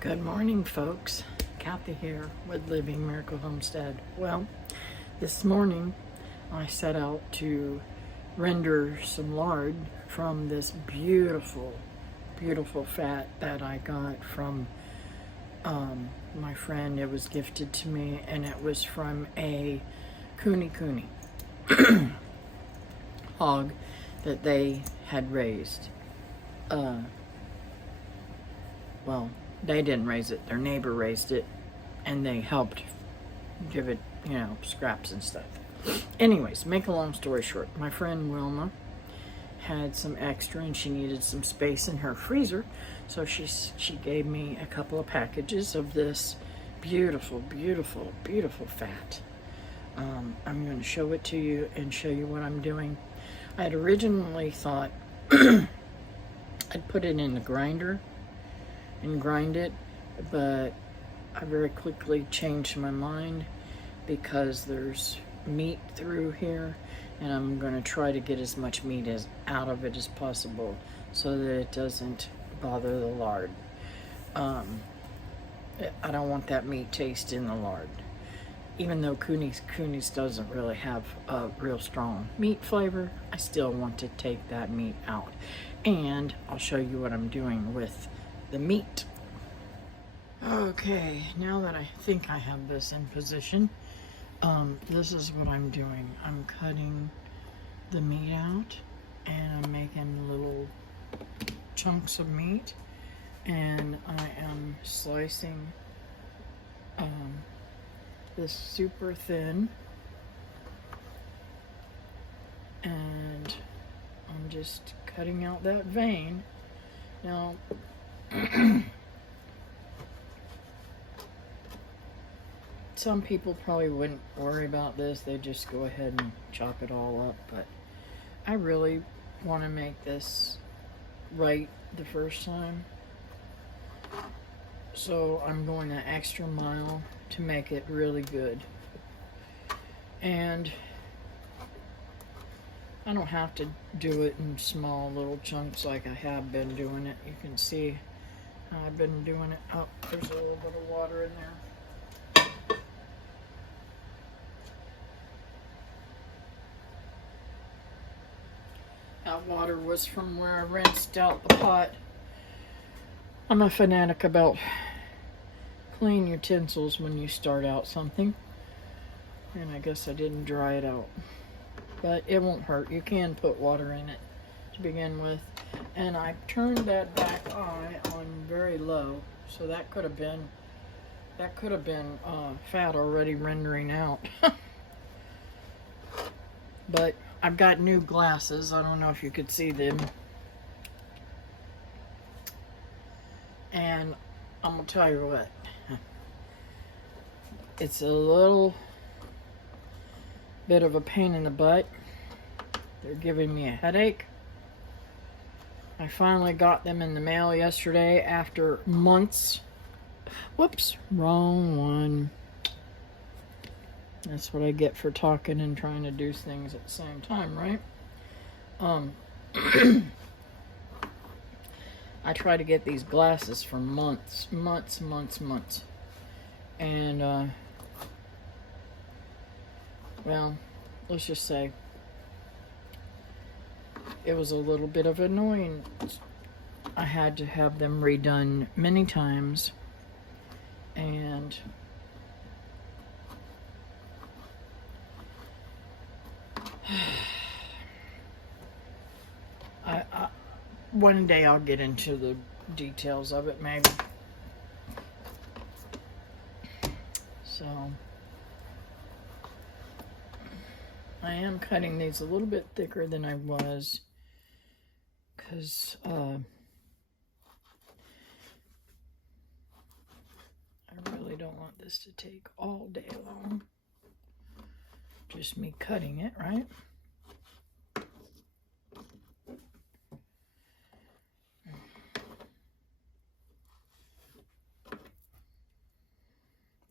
Good morning, folks. Kathy here with Living Miracle Homestead. Well, this morning I set out to render some lard from this beautiful, beautiful fat that I got from my friend. It was gifted to me, and it was from a Cooney Cooney hog that they had raised. Well, they didn't raise it, their neighbor raised it, and they helped give it, scraps and stuff. Anyways, make a long story short, my friend Wilma had some extra and she needed some space in her freezer, so she gave me a couple of packages of this beautiful, beautiful, beautiful fat. I'm going to show it to you and show you what I'm doing. I had originally thought I'd put it in the grinder and grind it, but I very quickly changed my mind because there's meat through here, and I'm going to try to get as much meat out of it as possible so that it doesn't bother the lard. I don't want that meat taste in the lard. Even though Cooney's doesn't really have a real strong meat flavor, I still want to take that meat out. And I'll show you what I'm doing with the meat. Okay, now that I think I have this in position, this is what I'm doing. I'm cutting the meat out, and I'm making little chunks of meat, and I am slicing this super thin, and I'm just cutting out that vein. Now, some people probably wouldn't worry about this. They just go ahead and chop it all up, but I really want to make this right the first time. So I'm going an extra mile to make it really good. And I don't have to do it in small little chunks like I have been doing it. You can see how I've been doing it. Oh, there's a little bit of water in there. That water was from where I rinsed out the pot. I'm a fanatic about clean utensils when you start out something. And I guess I didn't dry it out. But it won't hurt. You can put water in it to begin with. And I turned that back on very low. So that could have been fat already rendering out. But I've got new glasses. I don't know if you could see them. And I'm going to tell you what. It's a little bit of a pain in the butt. They're giving me a headache. I finally got them in the mail yesterday after months. Whoops, wrong one. That's what I get for talking and trying to do things at the same time, right? I tried to get these glasses for months. And, well, let's just say it was a little bit of annoying. I had to have them redone many times, and one day I'll get into the details of it, maybe. So I am cutting these a little bit thicker than I was, because I really don't want this to take all day long. Just me cutting it, right?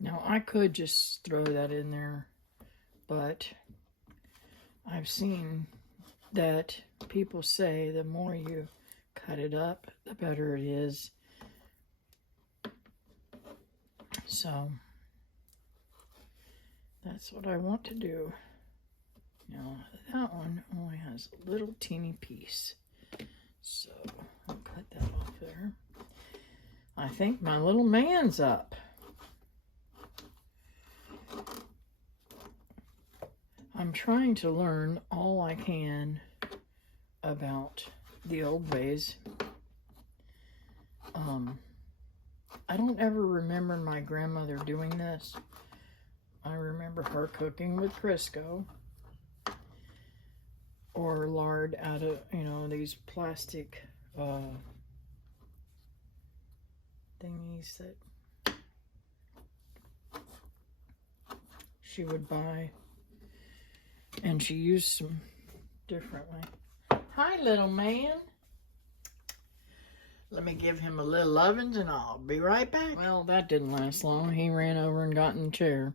Now I could just throw that in there, but I've seen that people say the more you cut it up, the better it is So that's what I want to do. Now that one only has a little teeny piece. So I'll cut that off there. I think my little man's up. I'm trying to learn all I can about the old ways. I don't ever remember my grandmother doing this. I remember her cooking with Crisco or lard out of, you know, these plastic thingies that she would buy. And she used them differently. Hi, little man. Let me give him a little lovins and I'll be right back. Well, that didn't last long. He ran over and got in the chair.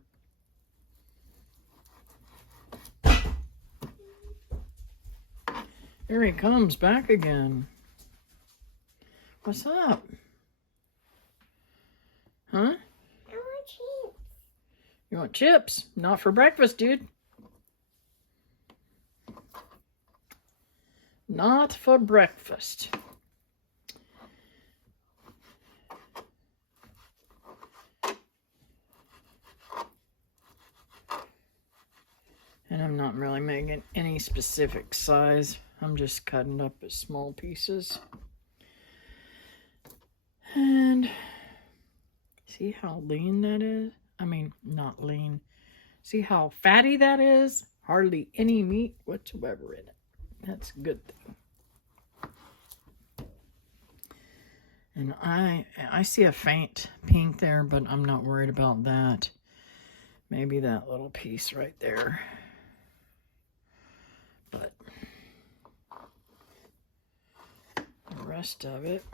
Here he comes back again. What's up? Huh? I want chips. You want chips? Not for breakfast, dude. Not for breakfast. And I'm not really making any specific size. I'm just cutting up as small pieces. And see how lean that is? I mean, not lean. See how fatty that is? Hardly any meat whatsoever in it. That's a good thing. And I see a faint pink there, but I'm not worried about that. Maybe that little piece right there. But the rest of it.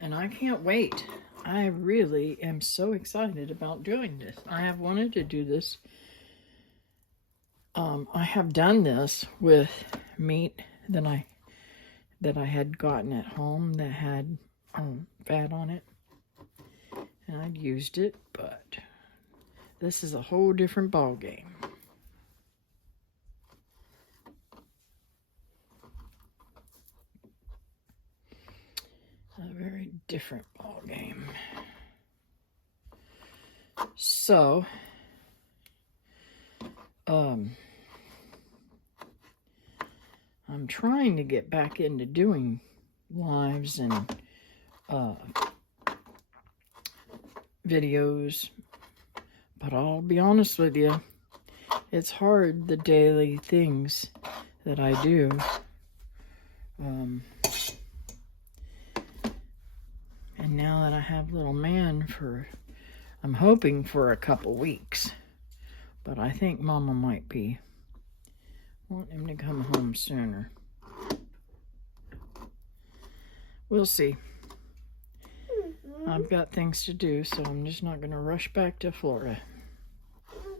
And I can't wait. I really am so excited about doing this. I have wanted to do this. I have done this with meat that I had gotten at home that had fat on it, and I'd used it, but this is a whole different ball game. A very different ball game. So, I'm trying to get back into doing lives and videos, but I'll be honest with you, it's hard, the daily things that I do. And now that I have little man I'm hoping for a couple weeks, but I think Mama might be wanting him to come home sooner. We'll see. I've got things to do, so I'm just not going to rush back to Florida.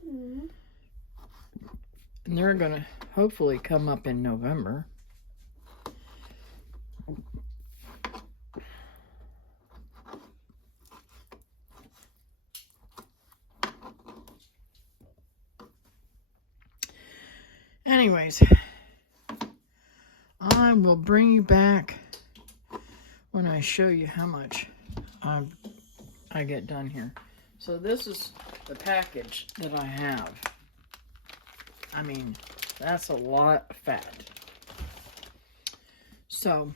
And they're going to hopefully come up in November. Anyways, I will bring you back when I show you how much I get done here. So this is the package that I have. I mean, that's a lot of fat. So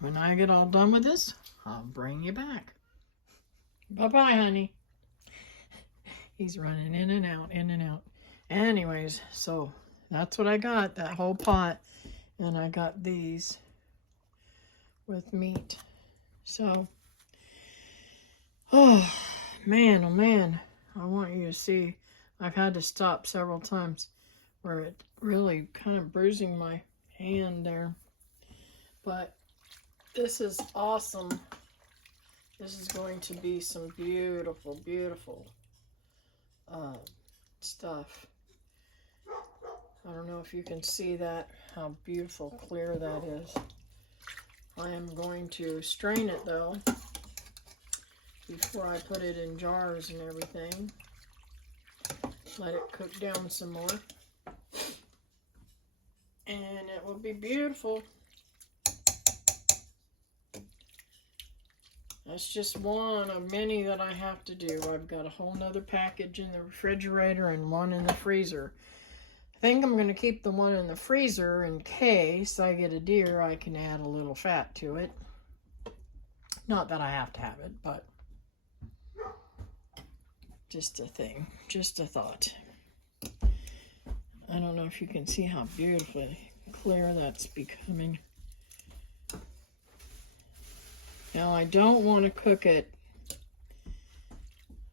when I get all done with this, I'll bring you back. Bye-bye, honey. He's running in and out, in and out. Anyways, so that's what I got, that whole pot. And I got these with meat. So, oh man, I want you to see. I've had to stop several times where it really kind of bruising my hand there. But this is awesome. This is going to be some beautiful, beautiful stuff. I don't know if you can see that, how beautiful clear that is. I am going to strain it though, before I put it in jars and everything. Let it cook down some more. And it will be beautiful. That's just one of many that I have to do. I've got a whole nother package in the refrigerator and one in the freezer. I think I'm going to keep the one in the freezer in case I get a deer. I can add a little fat to it. Not that I have to have it, but just a thing, just a thought. I don't know if you can see how beautifully clear that's becoming. Now I don't want to cook it.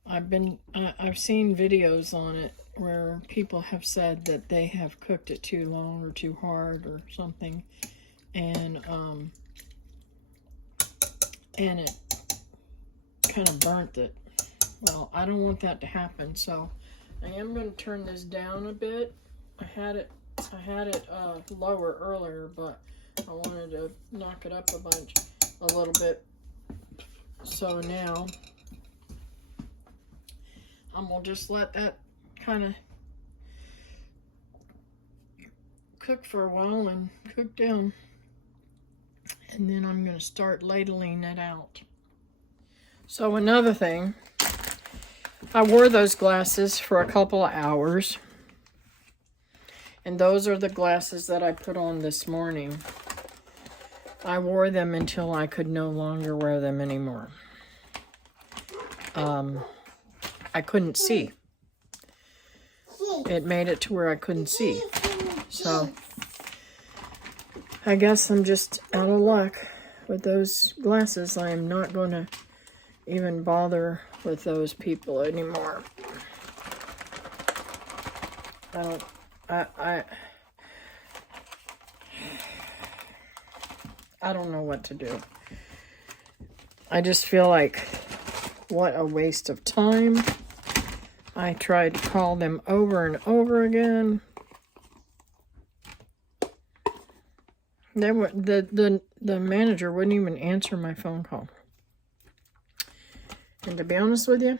I've seen videos on it where people have said that they have cooked it too long or too hard or something, and it kind of burnt it. Well, I don't want that to happen, so I am going to turn this down a bit. I had it lower earlier, but I wanted to knock it up a little bit. So now I'm gonna just let that kind of cook for a while and cook down, and then I'm gonna start ladling it out. So another thing, I wore those glasses for a couple of hours, and those are the glasses that I put on this morning. I wore them until I could no longer wear them anymore. I couldn't see. It made it to where I couldn't see. So I guess I'm just out of luck with those glasses. I am not going to even bother with those people anymore. I don't know what to do. I just feel like, what a waste of time. I tried to call them over and over again. The manager wouldn't even answer my phone call. And to be honest with you,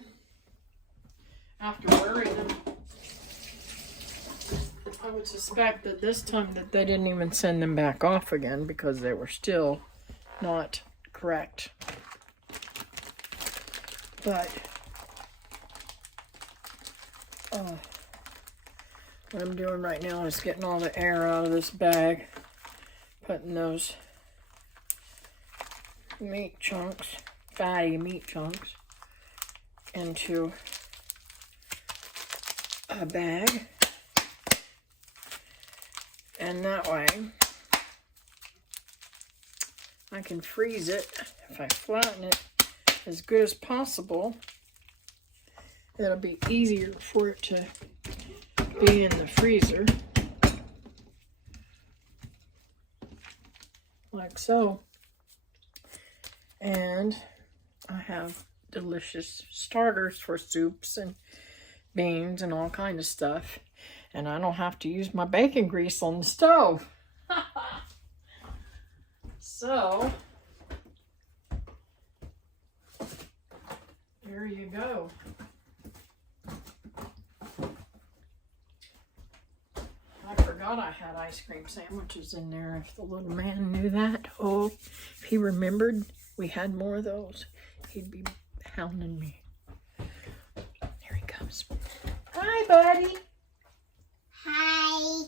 after wearing them, I would suspect that this time that they didn't even send them back off again because they were still not correct. But what I'm doing right now is getting all the air out of this bag, putting those meat chunks, fatty meat chunks, into a bag. And that way, I can freeze it. If I flatten it as good as possible, it'll be easier for it to be in the freezer. Like so. And I have delicious starters for soups and beans and all kind of stuff. And I don't have to use my bacon grease on the stove. So, there you go. I forgot I had ice cream sandwiches in there. If the little man knew that, oh, if he remembered we had more of those, he'd be hounding me. Here he comes. Hi, buddy. Hi.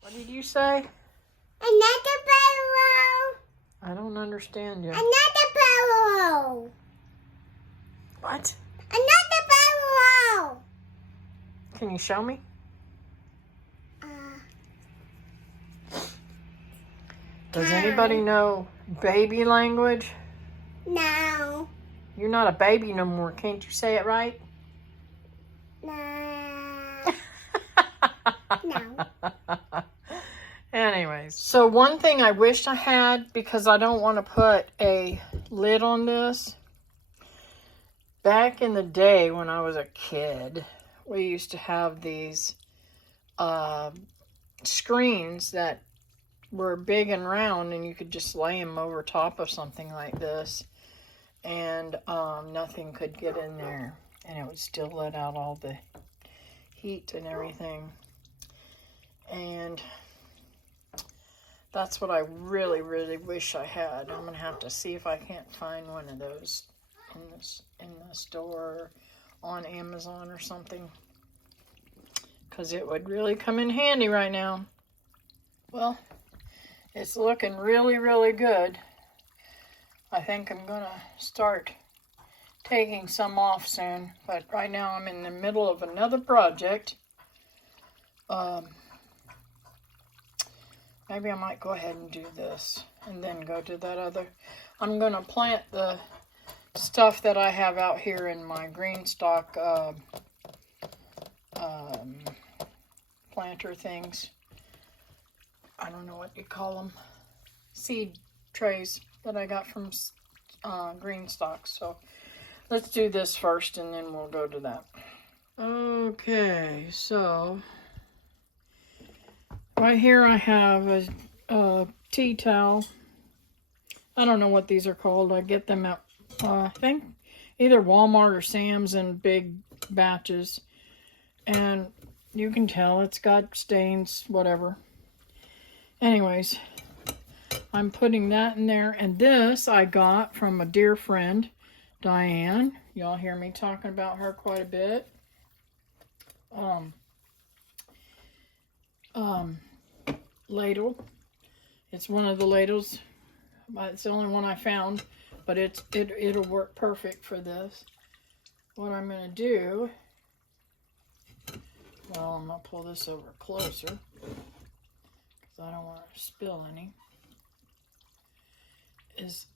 What did you say? Another barrel. I don't understand you. Another barrel. What? Another barrel. Can you show me? Does anybody know baby language? No. You're not a baby no more. Can't you say it right? No. No. Anyways, so one thing I wish I had, because I don't want to put a lid on this. Back in the day when I was a kid, we used to have these screens that were big and round, and you could just lay them over top of something like this. and nothing could get in there, and it would still let out all the heat and everything. And that's what I really, really wish I had. I'm gonna have to see if I can't find one of those in the store, on Amazon or something, because it would really come in handy right now. Well, it's looking really, really good. I think I'm gonna start taking some off soon, but right now I'm in the middle of another project. Maybe I might go ahead and do this and then go to that other. I'm gonna plant the stuff that I have out here in my green stock planter things. I don't know what you call them. Seed trays that I got from green stock. So let's do this first and then we'll go to that. Okay, so right here I have a tea towel. I don't know what these are called. I get them at, I think, either Walmart or Sam's in big batches. And you can tell it's got stains, whatever. Anyways, I'm putting that in there. And this I got from a dear friend, Diane. Y'all hear me talking about her quite a bit. Ladle. It's one of the ladles. It's the only one I found, but it'll work perfect for this. What I'm going to do, well, I'm going to pull this over closer because I don't want to spill any, is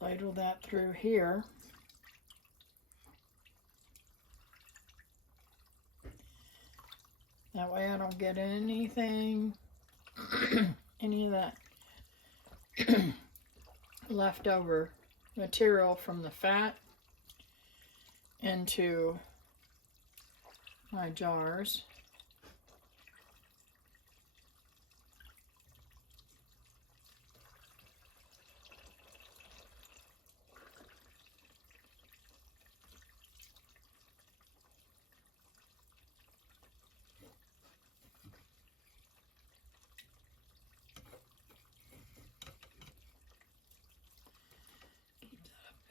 ladle that through here. That way I don't get anything, any of that leftover material from the fat into my jars.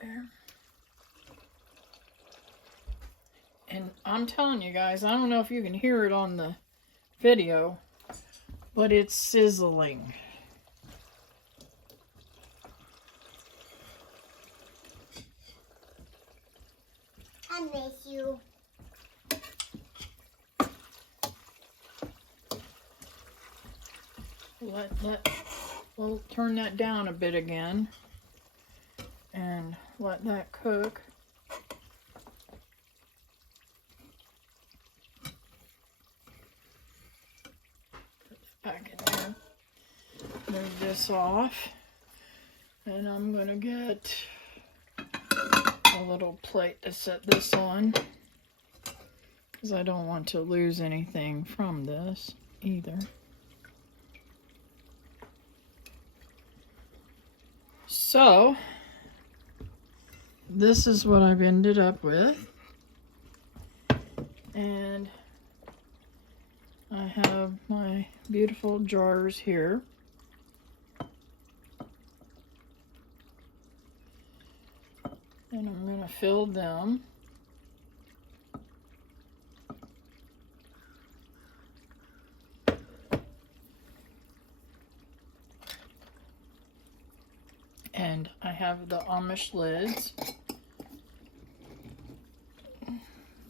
There. And I'm telling you guys, I don't know if you can hear it on the video, but it's sizzling. I miss you. We'll turn that down a bit again and let that cook. Put that back in there. Move this off. And I'm going to get a little plate to set this on, because I don't want to lose anything from this either. So this is what I've ended up with, and I have my beautiful jars here. And I'm going to fill them. And I have the Amish lids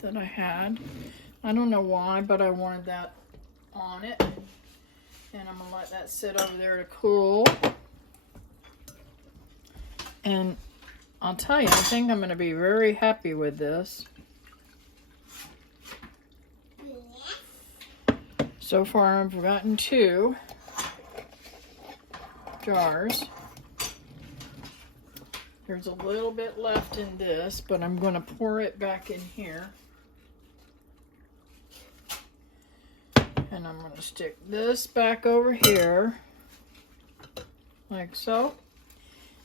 that I had. I don't know why, but I wanted that on it. And I'm going to let that sit over there to cool. And I'll tell you, I think I'm going to be very happy with this. So far, I've gotten 2 jars. There's a little bit left in this, but I'm going to pour it back in here. And I'm going to stick this back over here, like so.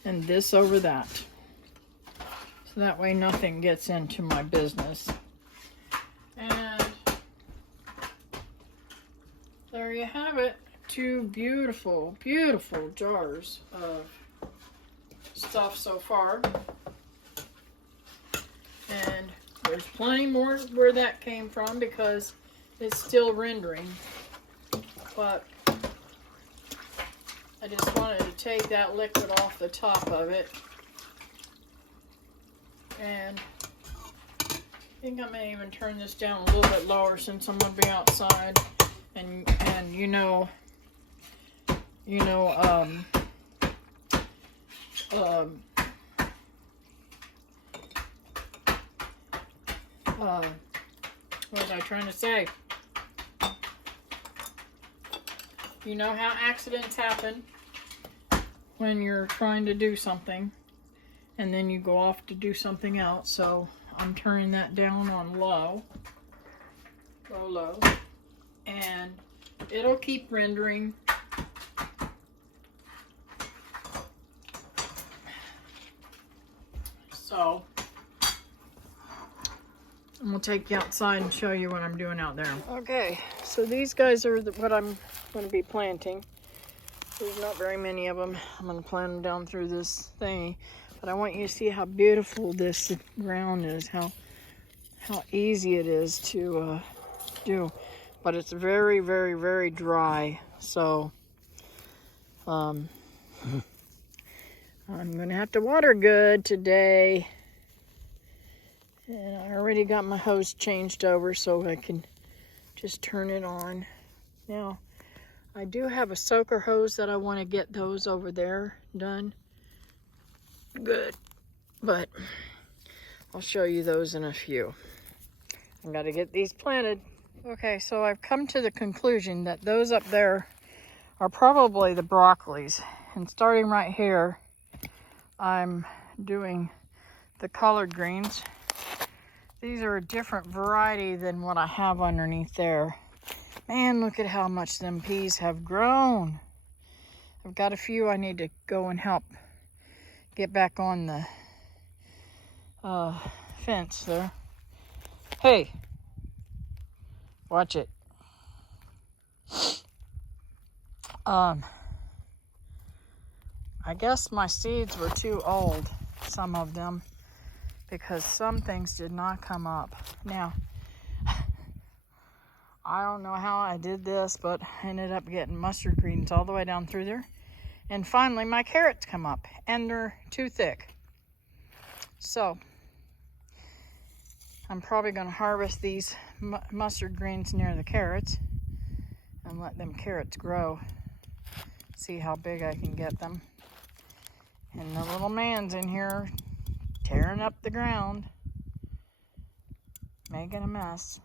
and this over that. So that way nothing gets into my business. And there you have it. 2 beautiful, beautiful jars of stuff so far. And there's plenty more where that came from because it's still rendering. But I just wanted to take that liquid off the top of it. And I think I may even turn this down a little bit lower since I'm going to be outside. And what was I trying to say? You know how accidents happen when you're trying to do something and then you go off to do something else. So I'm turning that down on low, and it'll keep rendering. So I'm gonna take you outside and show you what I'm doing out there. Okay, so these guys are what I'm going to be planting. There's not very many of them. I'm going to plant them down through this thingy, but I want you to see how beautiful this ground is, how easy it is to do. But it's very, very, very dry. So I'm going to have to water good today. And I already got my hose changed over so I can just turn it on. Now, I do have a soaker hose that I want to get those over there done. Good. But I'll show you those in a few. I got to get these planted. Okay, so I've come to the conclusion that those up there are probably the broccolis. And starting right here, I'm doing the collard greens. These are a different variety than what I have underneath there. Man, look at how much them peas have grown. I've got a few I need to go and help get back on the fence there. Hey, watch it. I guess my seeds were too old, some of them, because some things did not come up. Now, I don't know how I did this, but I ended up getting mustard greens all the way down through there. And finally, my carrots come up, and they're too thick. So, I'm probably going to harvest these mustard greens near the carrots and let them carrots grow. See how big I can get them. And the little man's in here tearing up the ground, making a mess.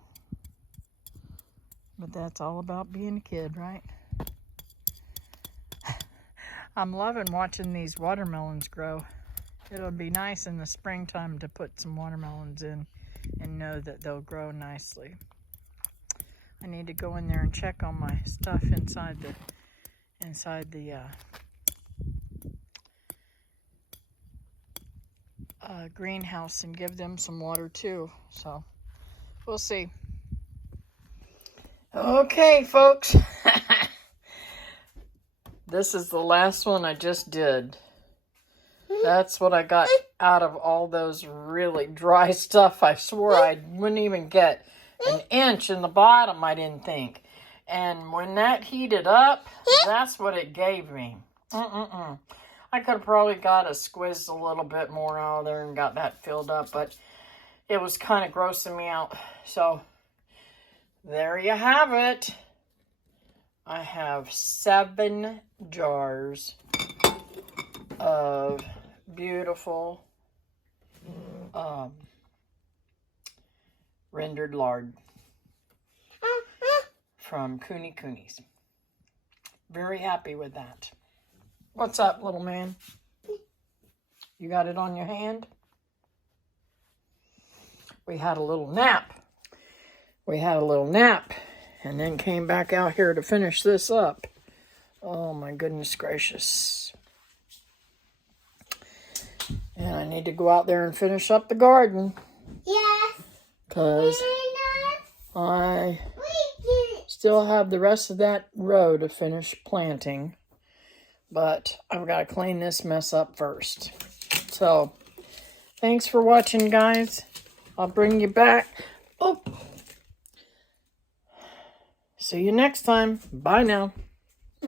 But that's all about being a kid, right? I'm loving watching these watermelons grow. It'll be nice in the springtime to put some watermelons in and know that they'll grow nicely. I need to go in there and check on my stuff inside the greenhouse and give them some water too. So we'll see. Okay, folks. This is the last one I just did. That's what I got out of all those really dry stuff. I swore I wouldn't even get an inch in the bottom, I didn't think. And when that heated up, that's what it gave me. I could have probably squeezed a little bit more out of there and got that filled up, but it was kind of grossing me out. So there you have it. I have 7 jars of beautiful rendered lard from Cooney Cooney's. Very happy with that. What's up, little man? You got it on your hand? We had a little nap. And then came back out here to finish this up. Oh my goodness gracious. need to go out there and finish up the garden. Yes. Because I still have the rest of that row to finish planting. But I've got to clean this mess up first. So, thanks for watching, guys. I'll bring you back. Oh. See you next time. Bye now.